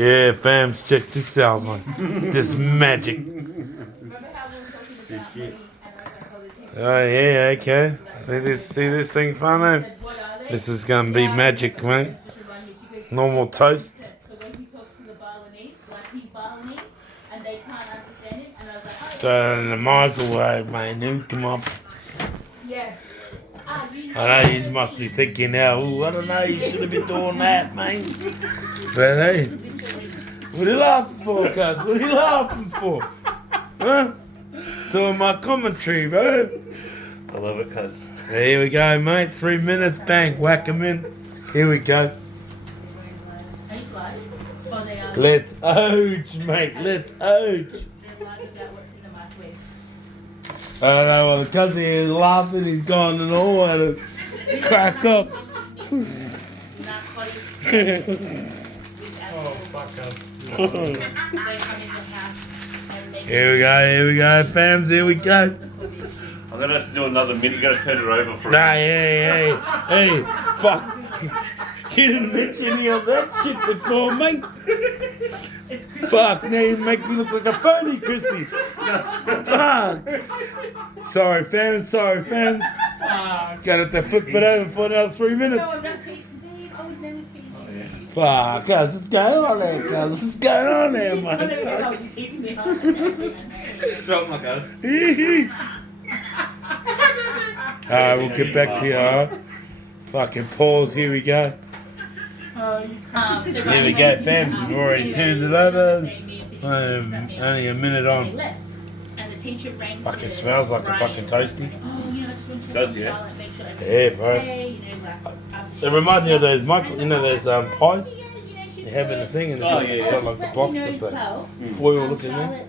Yeah, fams, check this out, man. This magic. Oh yeah, okay. See this thing, Fano? This is gonna be magic, man. Normal toast. Throw it in the microwave, mate. Now come on. I know you must be thinking now, oh, I don't know, you should have been doing that, mate. But hey, what are you laughing for, cuz? What are you laughing for? Huh? Doing my commentary, bro. I love it, cuz. Here we go, mate. 3 minutes, bang, whack 'em in. Here we go. Let's ouch, mate. Let's ouch. I don't know, well, the cousin is laughing, he's gone and all, and crack up. Oh, fuck up. Here we go, fams, here we go. I'm gonna have to do another minute. You gotta turn it over for Nah, hey, fuck. You didn't mention any of that shit before, mate. Fuck, now you make me look like a phony, Chrissy. Fuck. Sorry, fans. Gonna have to flip it over for another 3 minutes. Fuck, cuz, what's going on there, cuz? What's going on there, man? Drop my gun. Alright, we'll get back to you, alright? Fucking pause, here we go. Here we go, fam. We've already turned it over. Only a minute on. Fucking smells like a fucking toastie. Does, yeah? Yeah, bro. It reminds me of those those pies you have in the thing, and it's got like the box with the foil looking there.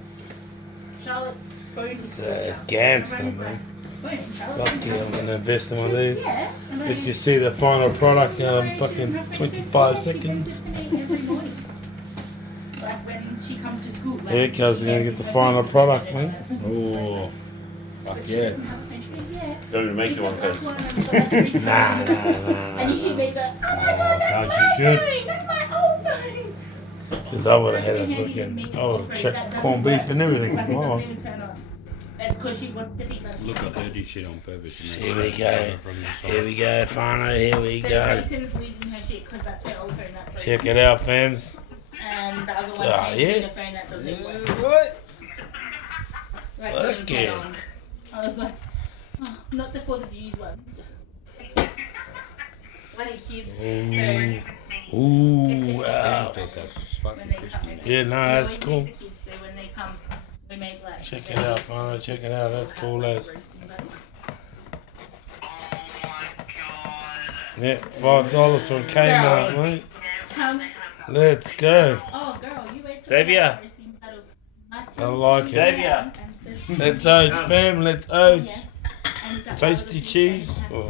It's gangster, man. Fuck yeah, I'm gonna invest in one of these. Did you see the final product in fucking 25 seconds? Yeah, cuz we're gonna get the final product, man. Oh, fuck yeah. Don't even make you one, cuz. Nah. Oh, you should. Cause I would have had a fucking, I would have checked corned beef and everything. Oh. Look, I heard this shit on purpose. Here we go, Fano, here we go. Check it out, fams. And the other one yeah. the phone that doesn't work. What? Okay. I was like, oh, not the for the views ones. Bloody kids. Ooh, wow. When they come, Yeah, nah, that's cool. So when they come, we make like. Check it out, Fano, check it out. That's cool, lads. Yeah, $5 from Kmart, mate. Let's go. Oh, girl, you wait. Xavier. I like it. Xavier. Let's oats, fam. Let's oats. Toasty cheese. Oh.